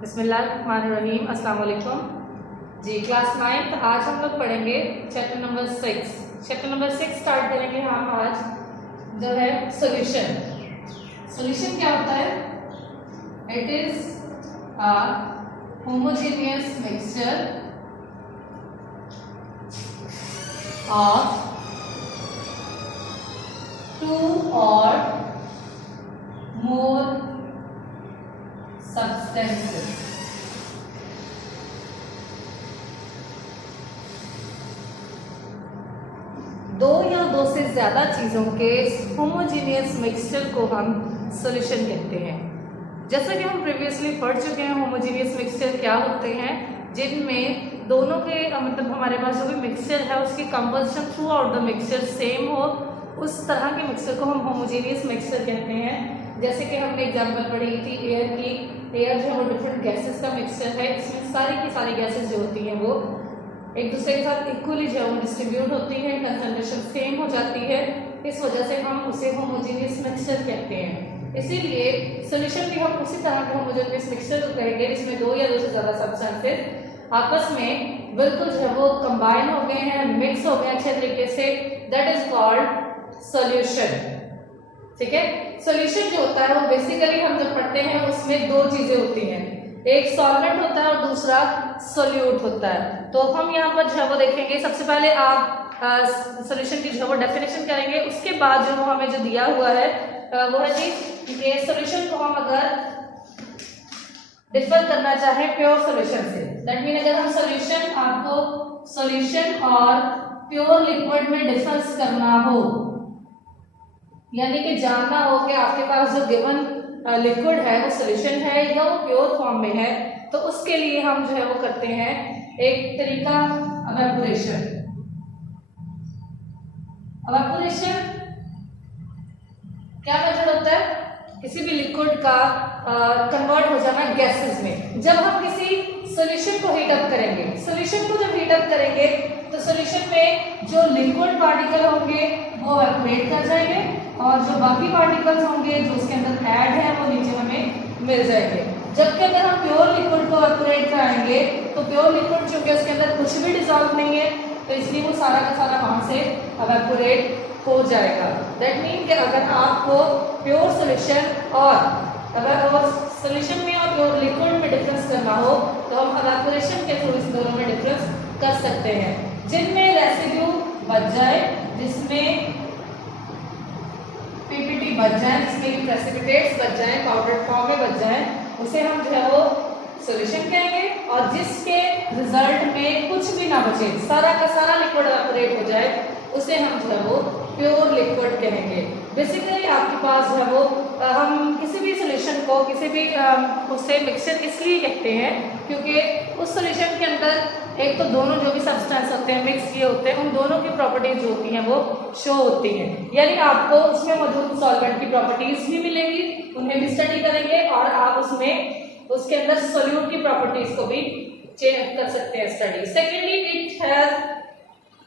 बिस्मिल्लाहिर्रहमानिर्रहीम। अस्सलाम वालेकुम जी। क्लास 9 आज हम लोग पढ़ेंगे chapter number 6। Chapter number 6 start करेंगे हम आज, जो है सॉल्यूशन। सॉल्यूशन क्या होता है? It is a homogeneous mixture of two or more substances। दो या दो से ज्यादा चीजों के होमोजेनियस मिक्सचर को हम सॉल्यूशन कहते हैं। जैसा कि हम प्रीवियसली पढ़ चुके हैं, होमोजेनियस मिक्सचर क्या होते हैं, जिनमें दोनों के मतलब हमारे पास जो भी मिक्सचर है उसकी composition through out the mixture same हो, उस तरह के मिक्सचर को हम होमोजेनियस मिक्सचर कहते हैं। जैसे कि हमने एग्जांपल पढ़ी थी एयर की। एयर जो है वो डिफरेंट गैसेस का मिक्सचर है। इसमें सारी की सारी गैसेस जो होती हैं वो एक दूसरे के साथ इक्वली जो है वो डिस्ट्रीब्यूट होती हैं, कंसंट्रेशन सेम हो जाती है। इस वजह से हम उसे होमोजेनियस मिक्सचर कहते हैं। इसीलिए सॉल्यूशन भी हम उसी तरह के होमोजेनियस मिक्सचर को कहेंगे जिसमें दो या दो से ज्यादा सब्सटेंसेस आपस में बिल्कुल जो है वो कंबाइन हो गए हैं, मिक्स हो गए अच्छे तरीके से। That is called solution. ठीक है। सॉल्यूशन जो होता है वो बेसिकली हम जब पढ़ते हैं उसमें दो चीजें होती हैं, एक सॉल्वेंट होता है और दूसरा सोल्यूट होता है। तो हम यहाँ पर जो है वो देखेंगे। सबसे पहले आप सॉल्यूशन की जो है वो डेफिनेशन करेंगे, उसके बाद जो हमें जो दिया हुआ है वो है जी ये सॉल्यूशन को हम अगर डिफर करना चाहें प्योर सॉल्यूशन से, दैट मीन अगर हम सॉल्यूशन आपको सॉल्यूशन और प्योर लिक्विड में डिफरेंस करना हो, यानी कि जानना हो कि आपके पास जो गिवन लिक्विड है वो सॉल्यूशन है या वो प्योर फॉर्म में है, तो उसके लिए हम जो है वो करते हैं एक तरीका इवेपोरेशन। इवेपोरेशन क्या मेथड होता है? किसी भी लिक्विड का कन्वर्ट हो जाना गैसेस में। जब हम किसी सॉल्यूशन को हीट अप करेंगे, सॉल्यूशन को जब हीट अप करेंगे तो सॉल्यूशन में जो लिक्विड पार्टिकल होंगे वो इवेपोरेट कर जाएंगे और जो बाकी पार्टिकल्स होंगे जो उसके अंदर ऐड है वो नीचे हमें मिल जाएंगे। जबकि अगर हम प्योर लिक्विड को इवेपोरेट कराएंगे तो प्योर लिक्विड चूंकि उसके अंदर कुछ भी डिसॉल्व नहीं है तो इसलिए वो सारा का सारा वहां से इवेपोरेट हो जाएगा। दैट मीन कि अगर आपको प्योर सॉल्यूशन और अगर सॉल्यूशन में और प्योर लिक्विड में डिफरेंस करना हो तो हम इवेपोरेशन के थ्रू इस दोनों में डिफरेंस कर सकते हैं। जिनमें रेसिड्यू बच जाए, जिसमें पीपीटी बच जाए, जिसमें प्रेसिपिटेट्स बच जाए, पाउडर फॉर्म में बच जाए, उसे हम जो है वो सॉल्यूशन कहेंगे। और जिसके रिजल्ट में कुछ भी ना बचे, सारा का सारा लिक्विड इवेपोरेट हो जाए, उसे हम जो है वो प्योर लिक्विड कहेंगे। बेसिकली आपके पास जो है वो हम किसी भी सॉल्यूशन को किसी भी उससे मिक्सचर इसलिए कहते हैं क्योंकि उस सॉल्यूशन के अंदर एक तो दोनों जो भी सब्सटेंस होते हैं मिक्स किए होते हैं, उन दोनों की प्रॉपर्टीज जो होती हैं वो शो होती हैं। यानी आपको उसमें मौजूद सॉल्वेंट की प्रॉपर्टीज भी मिलेंगी, उन्हें भी स्टडी करेंगे और आप उसमें उसके अंदर सोल्यूट की प्रॉपर्टीज को भी चेक कर सकते हैं study. Secondly it has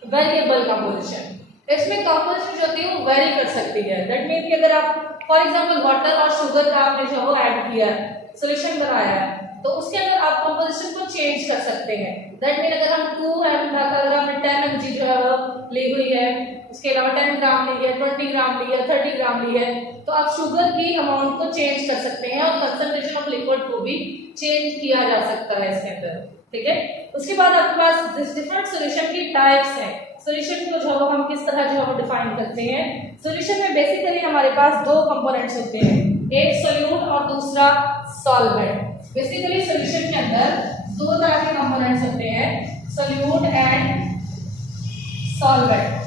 variable composition. इसमें कंपोजिशन जो होती है वो वेरी कर सकती है। दैट मीन कि अगर आप फॉर एग्जांपल वाटर और शुगर का आपने जो वो ऐड किया है, सॉल्यूशन बनाया है, तो उसके अंदर आप कंपोजिशन को चेंज कर सकते हैं। दैट मीन अगर हम 2 ml अगर हमने 10 mg जो है वो ली हुई है, उसके अलावा 10 ग्राम ली है, 20 ग्राम ली है, 30 ग्राम ली है, तो आप शुगर की अमाउंट को चेंज कर सकते हैं और कंसंट्रेशन ऑफ लिक्विड को भी चेंज किया जा सकता है इसके अंदर। ठीक है। उसके बाद आपके पास डिफरेंट सॉल्यूशन की टाइप्स हैं। सॉल्यूशन को जो हम किस तरह जो हम डिफाइन करते हैं, सॉल्यूशन में बेसिकली हमारे पास दो कंपोनेंट्स होते हैं, एक सोल्यूट और दूसरा सॉल्वेंट। बेसिकली सॉल्यूशन के अंदर दो तरह के कंपोनेंट्स होते हैं, solute and solvent.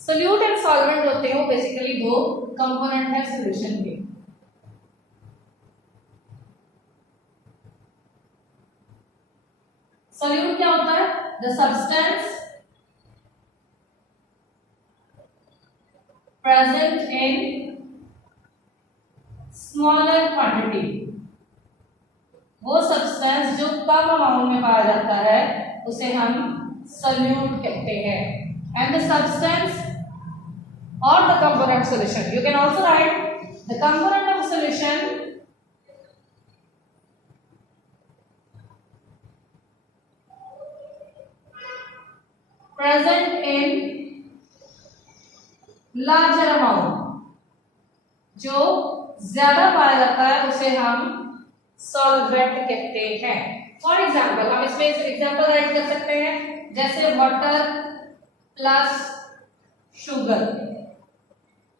Solute and solvent होते हैं वो बेसिकली दो कंपोनेंट है सॉल्यूशन के। सोल्यूट क्या होता है? The substance present in smaller quantity. वो सब्सटेंस जो कम अमाउंट में पाया जाता है उसे हम सॉल्यूट कहते हैं। And the substance or the component solution, you can also write the component of solution present in larger amount, जो ज्यादा पाया जाता है उसे हम सॉल्वेंट कहते हैं। फॉर एग्जाम्पल हम इसमें एग्जाम्पल राइट कर सकते हैं, जैसे वाटर प्लस शुगर,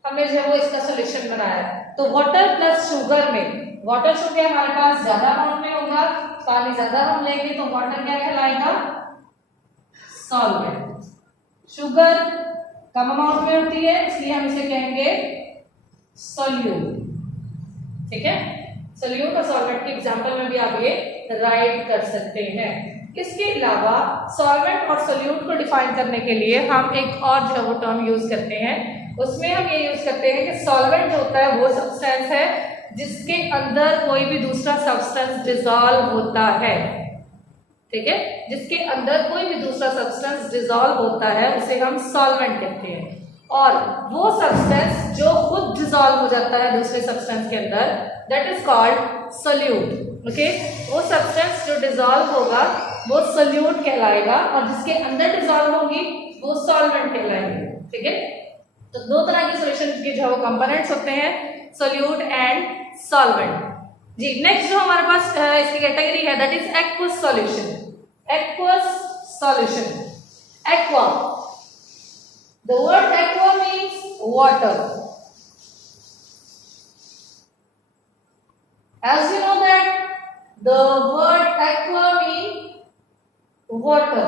हमने जो है वो इसका सोल्यूशन बनाया। तो वाटर प्लस शुगर में वाटर चूंकि हमारे पास ज्यादा अमाउंट में होगा, पानी ज्यादा हम लेंगे तो वाटर क्या कहलाएगा, सॉल्वेंट। शुगर कम अमाउंट में होती है इसलिए हम इसे कहेंगे सोल्यूट। ठीक है, सोल्यूट और सॉल्वेंट के एग्जांपल में भी आप ये राइट कर सकते हैं। इसके अलावा सॉल्वेंट और सोल्यूट को डिफाइन करने के लिए हम एक और जो टर्म यूज करते हैं, उसमें हम ये यूज करते हैं कि सॉल्वेंट जो होता है वो सब्सटेंस है जिसके अंदर कोई भी दूसरा सब्सटेंस डिसॉल्व होता है। ठीक है, जिसके अंदर कोई भी दूसरा सब्सटेंस डिसॉल्व होता है उसे हम सॉल्वेंट कहते हैं। और वो सब्सटेंस जो खुद डिसॉल्व हो जाता है दूसरे सब्सटेंस के अंदर, that is called solute. Okay, वो सब्सटेंस जो डिसॉल्व होगा वो सोल्यूट कहलाएगा और जिसके अंदर डिसॉल्व होगी वो सॉल्वेंट कहलाएगी। ठीक है, तो दो तरह के सॉल्यूशन के जो कंपोनेंट्स होते हैं, सोल्यूट एंड सॉल्वेंट। जी, नेक्स्ट जो हमारे पास इसकी कैटेगरी है that is aqueous solution. Aqueous solution, aqua, the word aqua means water. As you know that the word aqua means water.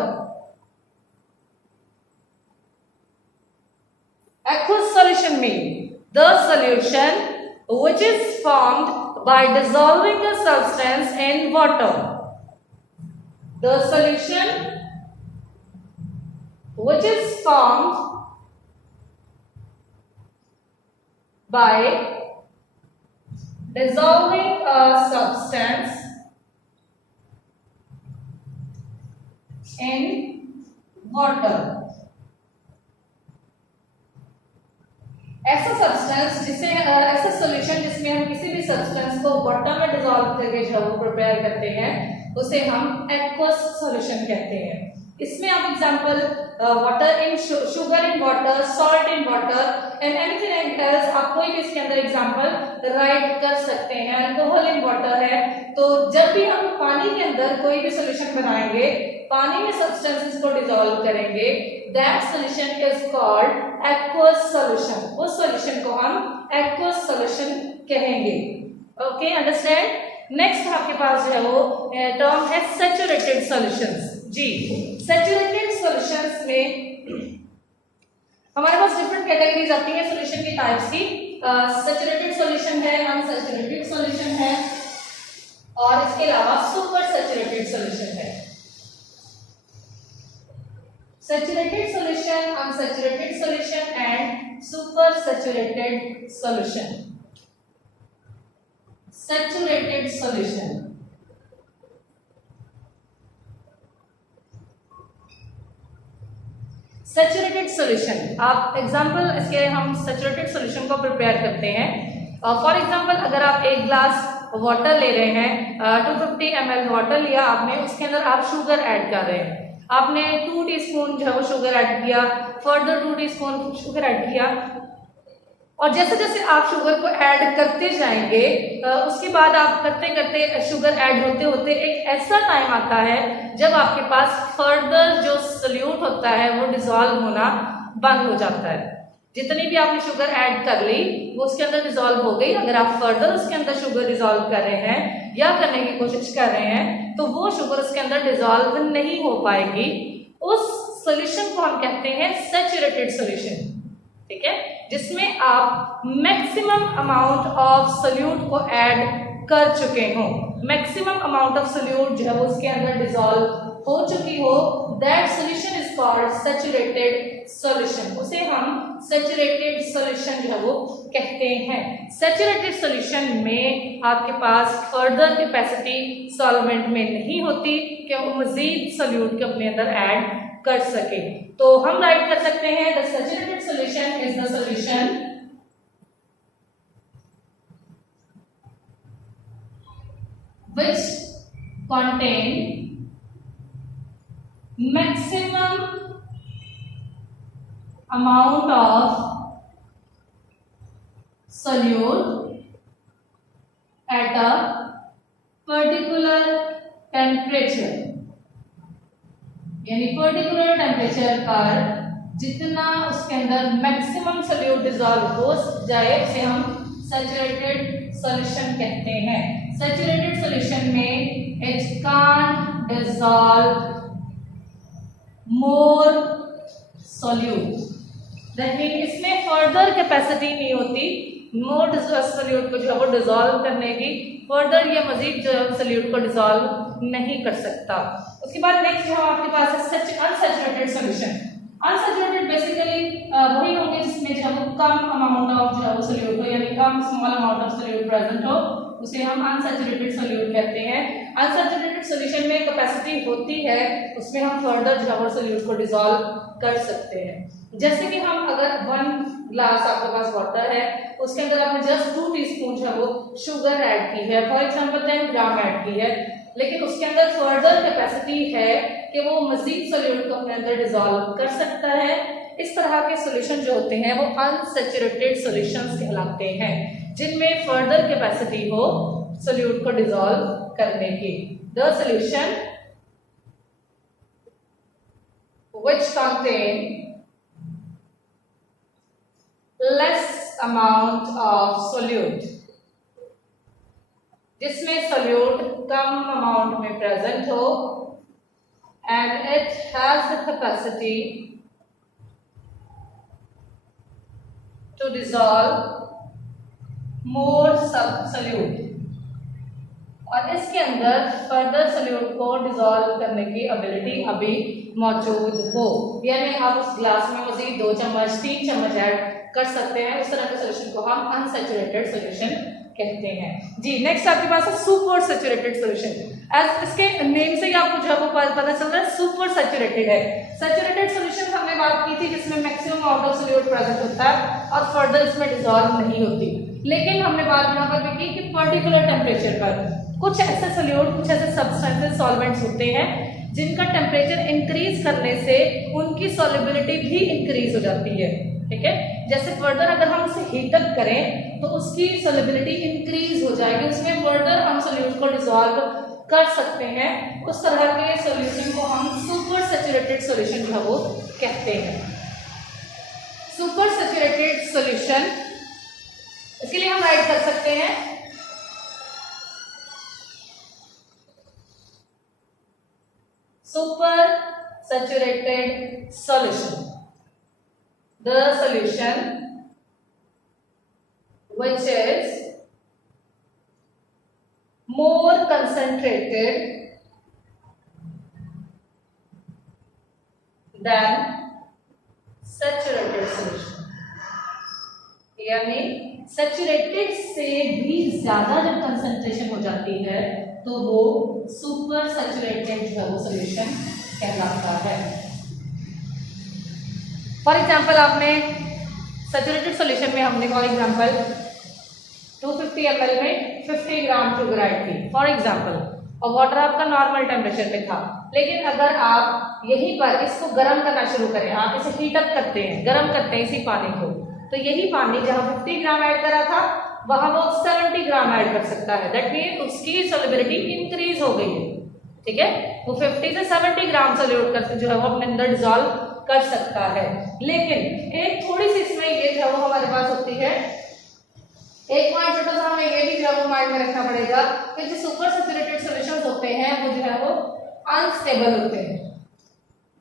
Aqueous solution means the solution which is formed by dissolving a substance in water. The solution which is formed by dissolving a substance in water. ऐसा substance जिसे ऐसा solution जिसमें हम किसी भी substance को water में dissolve करके जो वो प्रिपेयर करते हैं उसे हम एक्वस सॉल्यूशन कहते हैं। इसमें आप example water in sugar in water, salt in water and anything else, आप कोई भी इसके अंदर एग्जांपल राइट कर सकते हैं। अल्कोहल इन वाटर है, तो जब भी हम पानी के अंदर कोई भी सॉल्यूशन बनाएंगे, पानी में सब्सटेंसेस को डिसॉल्व करेंगे, that solution is called aqueous solution. उस सॉल्यूशन को हम एक्वस सॉल्यूशन कहेंगे। Okay, understand. नेक्स्ट आपके पास जो है वो टर्म है सैचुरेटेड सॉल्यूशंस। जी, सैचुरेटेड सॉल्यूशंस में हमारे पास डिफरेंट कैटेगरीज आती है सॉल्यूशन की टाइप्स की। सैचुरेटेड सॉल्यूशन है, अनसैचुरेटेड सॉल्यूशन है और इसके अलावा सुपर सैचुरेटेड सॉल्यूशन है। Saturated solution, unsaturated solution and super saturated solution. Saturated solution, saturated solution, आप एग्जांपल इसके हम सैचुरेटेड सॉल्यूशन को प्रिपेयर करते हैं। फॉर एग्जांपल अगर आप एक ग्लास वाटर ले रहे हैं, 250 ml वाटर लिया आपने, उसके अंदर आप शुगर ऐड कर रहे हैं, आपने 2 टीस्पून जो है वो शुगर ऐड किया, फर्दर 2 टीस्पून शुगर ऐड किया और जैसे जैसे आप शुगर को ऐड करते जाएंगे उसके बाद आप करते करते शुगर ऐड होते होते एक ऐसा टाइम आता है जब आपके पास फर्दर जो सॉल्यूट होता है वो डिसॉल्व होना बंद हो जाता है। जितनी भी आपने शुगर ऐड कर ली वो उसके अंदर डिसॉल्व हो गई। अगर आप फर्दर उसके अंदर शुगर डिसॉल्व कर रहे हैं या करने की कोशिश कर रहे हैं तो वो शुगर उसके अंदर डिसॉल्व नहीं हो पाएगी। उस सॉल्यूशन को हम कहते हैं सैचुरेटेड सॉल्यूशन। ठीक है, जिसमें आप मैक्सिमम अमाउंट ऑफ सोल्यूट को ऐड कर चुके हो, मैक्सिमम अमाउंट ऑफ सोल्यूट जो है वो उसके अंदर डिसॉल्व हो चुकी हो, that solution is called saturated solution. उसे हम सैचुरेटेड सॉल्यूशन जो है वो कहते हैं। सैचुरेटेड सॉल्यूशन में आपके पास फर्दर कैपेसिटी सॉल्वेंट में नहीं होती कि वो मजीद सोल्यूट को अपने अंदर ऐड कर सके। तो हम राइट कर सकते हैं the saturated solution is the solution which contain maximum amount of solute at a particular temperature, यानी पर्टिकुलर टेम्परेचर पर जितना उसके अंदर मैक्सिमम सोल्यूट डिसॉल्व हो जाए उसे हम सैचुरेटेड सॉल्यूशन कहते हैं। सैचुरेटेड सॉल्यूशन में it can't dissolve more solute, that mean इसमें फर्दर कैपेसिटी नहीं होती मोर सोल्यूट को जो है वो डिसॉल्व करने की, फर्दर ये मजीद जो सोल्यूट को डिसॉल्व नहीं कर सकता। उसके बाद नेक्स्ट जो आपके पास है अनसैचुरेटेड सॉल्यूशन। अनसैचुरेटेड बेसिकली वही होंगे जिसमें जो है वो कम अमाउंट ऑफ जो है वो सोल्यूट हो, यानी कम small amount of solute present हो, उसे हम अनसैचुरेटेड सोल्यूट कहते हैं। अनसैचुरेटेड सॉल्यूशन में कैपेसिटी होती है, उसमें हम फर्दर जो है वो सोल्यूट को डिसॉल्व कर सकते हैं। जैसे कि हम अगर 1 ग्लास आपके पास वाटर है, उसके अंदर आपने जस्ट 2 टीस्पून जो है वो शुगर ऐड की है, फॉर एग्जांपल 10 ग्राम ऐड की है, लेकिन उसके अंदर फर्दर कैपेसिटी है कि वो मजीद सोल्यूट को अपने अंदर डिसॉल्व कर सकता है। इस तरह के सॉल्यूशन जो होते हैं वो अनसैचुरेटेड सॉल्यूशंस कहलाते हैं, जिनमें फर्दर कैपेसिटी हो सोल्यूट को डिसॉल्व करने की। The solution which contain less amount of solute, जिसमें सोल्यूट कम अमाउंट में प्रेजेंट हो, and it has the capacity to dissolve more solute, और इसके अंदर फर्दर सोल्यूट को डिसॉल्व करने की एबिलिटी अभी मौजूद हो, यानी आप उस ग्लास में मजीद 2 चम्मच 3 चम्मच ऐड कर सकते हैं। उस तरह के सॉल्यूशन को हम अनसैचुरेटेड सॉल्यूशन कहते हैं। जी नेक्स्ट आपके पास है सुपर सैचुरेटेड सॉल्यूशन। एज इसके नेम से ही आपको जो है वो पता चल रहा है सुपर सैचुरेटेड है। सैचुरेटेड सॉल्यूशन हमने बात की थी जिसमें maximum amount of solute present होता है और फर्दर इसमें डिसॉल्व नहीं होती, लेकिन हमने बात यहाँ पर भी की कि पर्टिकुलर टेम्परेचर पर कुछ ऐसे सोल्यूट, कुछ ऐसे सब्सटेंसेस, सॉल्वेंट्स होते हैं जिनका टेम्परेचर इंक्रीज करने से उनकी सॉल्युबिलिटी भी इंक्रीज हो जाती है। ठीक है, जैसे फर्दर अगर हम उसे हीटअप करें तो उसकी सॉल्युबिलिटी इंक्रीज हो जाएगी, उसमें फर्दर हम सोल्यूट को डिसॉल्व कर सकते हैं। उस तरह के सॉल्यूशन को हम सुपर सैचुरेटेड सॉल्यूशन जो है वो कहते हैं। सुपर सैचुरेटेड सॉल्यूशन, इसके लिए हम राइट कर सकते हैं super saturated solution, the solution which is more concentrated than saturated solution, यानी सैचुरेटेड से भी ज्यादा जब कंसंट्रेशन हो जाती है तो वो सुपर सैचुरेटेड जो है वो सॉल्यूशन कहलाता है। फॉर एग्जांपल आपने सैचुरेटेड सॉल्यूशन में हमने फॉर एग्जांपल 250 ml में 50 ग्राम शुगर ऐड की फॉर एग्जांपल, और वाटर आपका नॉर्मल टेम्परेचर पे था, लेकिन अगर आप यहीं पर इसको गर्म करना शुरू करें, आप इसे हीटअप करते हैं, गर्म करते हैं इसी पानी को, तो यही पानी जहां 50 ग्राम ऐड करा था वहां वो 70 ग्राम ऐड कर सकता है। दैट मीन उसकी सॉल्युबिलिटी इंक्रीज हो गई है। ठीक है, वो 50 से 70 ग्राम सोल्यूट कर जो है वो अपने अंदर डिसॉल्व कर सकता है। लेकिन एक थोड़ी सी इसमें ये जो है वो हमारे पास होती है, एक पॉइंट छोटा सा हमें ये भी जो है वो माइंड में रखना पड़ेगा कि जो सुपर सैचुरेटेड सॉल्यूशंस होते हैं वो जो है वो अनस्टेबल होते हैं।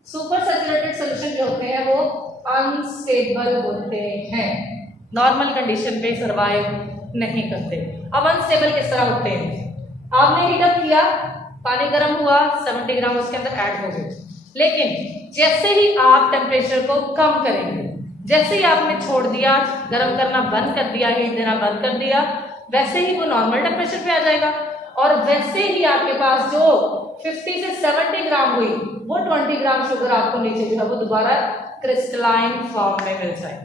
सुपर सैचुरेटेड सॉल्यूशन जो होते हैं वो अनस्टेबल होते हैं, नॉर्मल कंडीशन पे सर्वाइव नहीं करते। अब अनस्टेबल किस तरह होते हैं? आपने हीटअप किया, पानी गर्म हुआ, 70 ग्राम उसके अंदर ऐड हो गए, लेकिन जैसे ही आप टेम्परेचर को कम करेंगे, जैसे ही आपने छोड़ दिया, गर्म करना बंद कर दिया, हीट देना बंद कर दिया, वैसे ही वो नॉर्मल टेम्परेचर पे आ जाएगा, और वैसे ही आपके पास जो 50 से 70 ग्राम हुई वो 20 ग्राम शुगर आपको नीचे जो है वो दोबारा क्रिस्टलाइन फॉर्म में मिल जाए।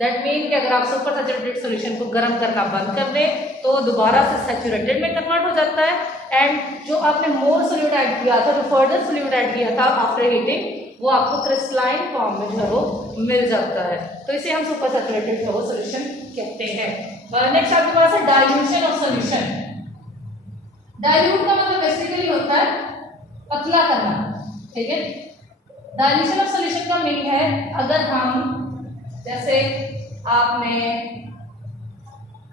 दैट मीन कि अगर आप सुपर सैचुरेटेड सॉल्यूशन को गर्म करना बंद कर दें तो दोबारा से सैचुरेटेड में कन्वर्ट हो जाता है एंड जो आपने मोर सोल्यूट ऐड किया था, जो फर्दर सोल्यूट ऐड किया था आफ्टर हीटिंग, वो आपको क्रिस्टलाइन फॉर्म में जो है वो मिल जाता है। तो इसे हम सुपर सैचुरेटेड जो है वो सॉल्यूशन कहते हैं। नेक्स्ट आपके पास है डाइल्यूशन ऑफ सॉल्यूशन। डाइल्यूट का मतलब बेसिकली होता है पतला करना, ठीक है। डाइल्यूशन ऑफ सॉल्यूशन का मीनिंग है अगर हम जैसे आपने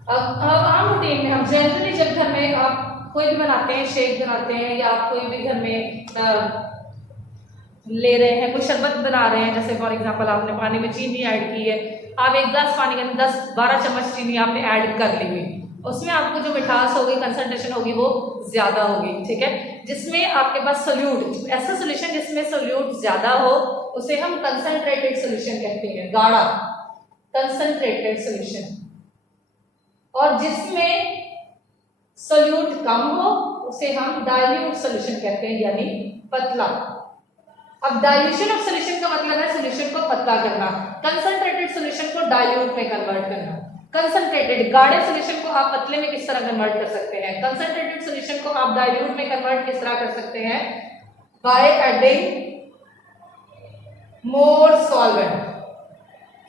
अब आम रूटीन में हम जनरली जब घर में आप कोई भी बनाते हैं, शेक बनाते हैं या आप कोई भी घर में ले रहे हैं, कोई शरबत बना रहे हैं, जैसे फॉर एग्जांपल आपने पानी में चीनी ऐड की है, आप एक गिलास पानी के अंदर 10-12 चम्मच चीनी आपने ऐड कर ली हुई, उसमें आपको जो मिठास होगी, कंसंट्रेशन होगी वो ज्यादा होगी, ठीक है। जिसमें आपके पास सोल्यूट, ऐसा सोल्यूशन जिसमें सोल्यूट ज्यादा हो उसे हम कंसंट्रेटेड सोल्यूशन कहते हैं, गाढ़ा कंसंट्रेटेड सोल्यूशन। और जिसमें सोल्यूट कम हो उसे हम डाइल्यूट सोल्यूशन कहते हैं, यानी पतला। अब डाइल्यूशन ऑफ सोल्यूशन का मतलब है सोल्यूशन को पतला करना, कंसंट्रेटेड सोल्यूशन को डाइल्यूट में कन्वर्ट करना। कंसंट्रेटेड गाढ़े सोल्यूशन को आप पतले में किस तरह कन्वर्ट कर सकते हैं, कंसंट्रेटेड सोल्यूशन को आप डाइल्यूट में कन्वर्ट किस तरह कर सकते हैं, by adding more solvent,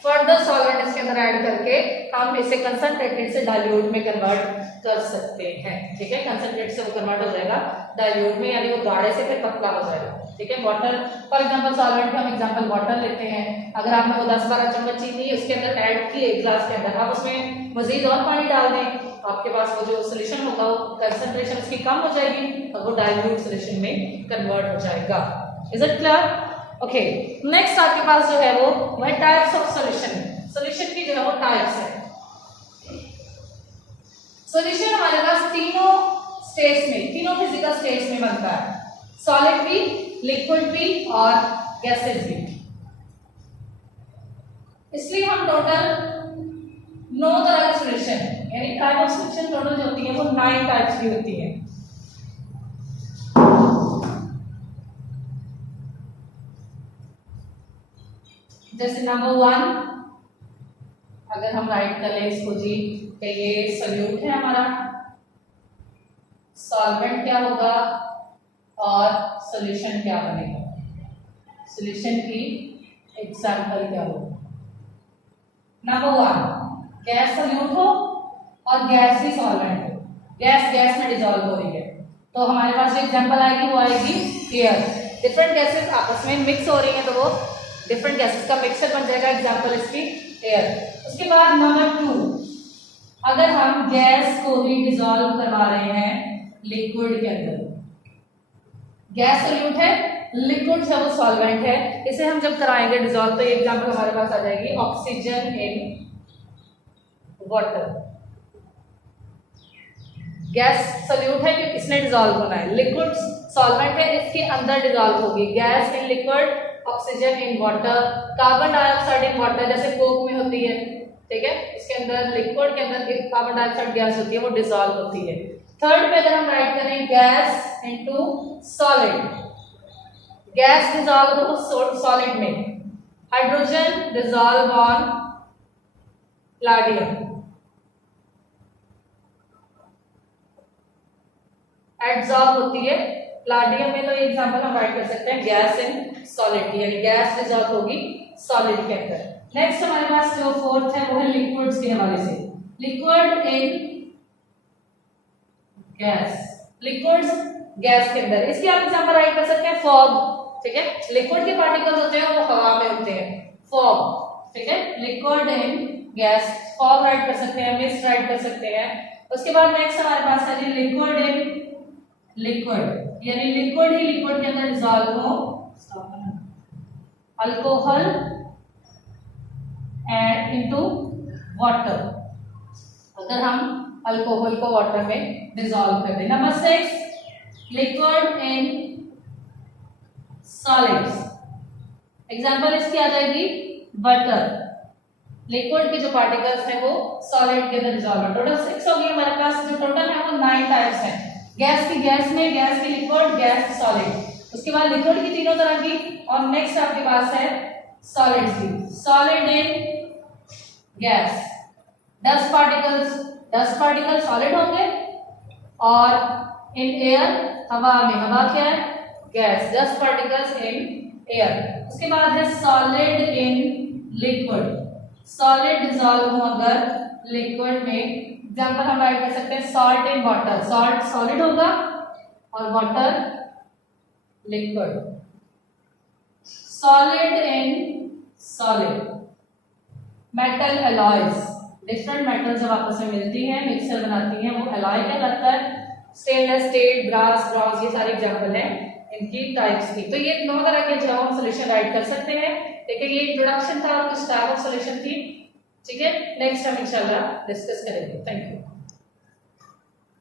further solvent इसके अंदर ऐड करके हम इसे कंसंट्रेटेड से डाइल्यूट में कन्वर्ट कर सकते हैं, ठीक है। कंसंट्रेट से वो कन्वर्ट हो जाएगा डाइल्यूट में, यानी वो गाढ़े से फिर पतला हो जाएगा, ठीक है। वाटर फॉर एग्जांपल, सॉल्वेंट का हम एग्जांपल वाटर लेते हैं, अगर आपने वो 10-12 चम्मच चीनी उसके अंदर ऐड की एक गिलास के अंदर, आप उसमें मजीद और पानी डाल दें, आपके पास वो जो सोल्यूशन होगा वो कंसंट्रेशन उसकी कम हो जाएगी और वो डाइल्यूट सोल्यूशन में कन्वर्ट हो जाएगा। Is it clear? Okay, next आपके पास जो है वो टाइप्स ऑफ सॉल्यूशन, सॉल्यूशन की जो है वो टाइप्स है। सॉल्यूशन हमारे पास तीनों स्टेज में, तीनों फिजिकल स्टेज में बनता है, सॉलिड भी, लिक्विड भी और गैसेस भी। इसलिए हम टोटल 9 तरह के सॉल्यूशन, यानी टाइप ऑफ सॉल्यूशन टोटल जो होती है वो 9 टाइप्स की होती है। जैसे नंबर 1, अगर हम राइट कर लें इसको जी, कि ये सॉल्यूट है हमारा, सॉल्वेंट क्या होगा और सॉल्यूशन क्या बनेगा, सॉल्यूशन की एग्जांपल क्या होगा। नंबर 1, गैस सॉल्यूट हो और गैस भी सॉल्वेंट हो, गैस गैस में डिसॉल्व हो रही है, तो हमारे पास जो एग्जांपल आएगी वो आएगी एयर। डिफरेंट गैसेस आपस में मिक्स हो रही हैं तो वो डिफरेंट गैसेस का मिक्सचर बन जाएगा, एग्जांपल इसकी एयर। उसके बाद नंबर 2, अगर हम गैस को ही डिसॉल्व करवा रहे हैं लिक्विड के अंदर, गैस सॉल्यूट है, लिक्विड है वो सॉल्वेंट है, इसे हम जब कराएंगे डिसॉल्व तो ये एग्जांपल हमारे पास आ जाएगी oxygen in water. Gas solute है क्योंकि इसने डिसॉल्व होना है, लिक्विड सॉल्वेंट है इसके अंदर डिसॉल्व होगी, gas in liquid, oxygen in water, carbon dioxide in water जैसे कोक में होती है, ठीक है, इसके अंदर लिक्विड के अंदर एक कार्बन डाइऑक्साइड गैस होती है वो डिसॉल्व होती है। थर्ड पे अगर हम राइट करें gas into solid, gas dissolve हो सॉलिड में, हाइड्रोजन डिसॉल्व ऑन प्लाटिनम, एडसॉर्ब होती है प्लाटिनम में, तो ये एग्जांपल हम राइट कर सकते हैं गैस इन सॉलिड, यानी गैस डिसॉल्व होगी सॉलिड के अंदर। नेक्स्ट हमारे पास जो फोर्थ है वो है लिक्विड्स के हवाले से, liquid in gas, liquids gas के अंदर, इसकी आप एग्जांपल राइट कर सकते हैं फॉग, ठीक है, लिक्विड के पार्टिकल्स होते हैं वो हवा में होते हैं, फॉग, ठीक है, liquid in gas, fog right कर सकते हैं, मिस्ट राइट कर सकते हैं। उसके बाद नेक्स्ट हमारे पास है जी लिक्विड इन लिक्विड, यानी लिक्विड ही लिक्विड के अंदर डिसॉल्व हो, अल्कोहल एंड इनटू वाटर, अगर हम अल्कोहल को वाटर में डिसॉल्व कर दें। Number 6, liquid in solids, example इसकी आ जाएगी बटर, लिक्विड के जो पार्टिकल्स हैं वो सॉलिड के अंदर डिसॉल्व है। टोटल 6 हो गई हमारे पास, जो टोटल है वो 9 टाइप्स हैं, गैस की गैस में, गैस की लिक्विड, गैस सॉलिड, उसके बाद लिक्विड की तीनों तरह की, और नेक्स्ट आपके पास है सॉलिड की। Solid in gas, dust particle solid होंगे, और इन एयर हवा में, हवा क्या है gas, dust particles in air. उसके बाद है solid in liquid, solid dissolve हो अगर लिक्विड में, एग्जांपल हम राइट कर सकते हैं salt in water, salt solid होगा और water liquid. Solid in solid, metal alloys, different metal जब आपस में मिलती हैं मिक्सर बनाती हैं वो एलॉय कहलाता है। स्टेनलेस स्टील, ब्रास, ब्रॉन्ज, ये सारे एग्जांपल हैं इनकी टाइप्स की। तो ये 9 तरह के जो हम सॉल्यूशन राइट कर सकते हैं। देखिए ये इंट्रोडक्शन था और कुछ टाइप ऑफ सॉल्यूशन थी, ठीक है। नेक्स्ट हम इंशाल्लाह डिस्कस करेंगे। Thank you.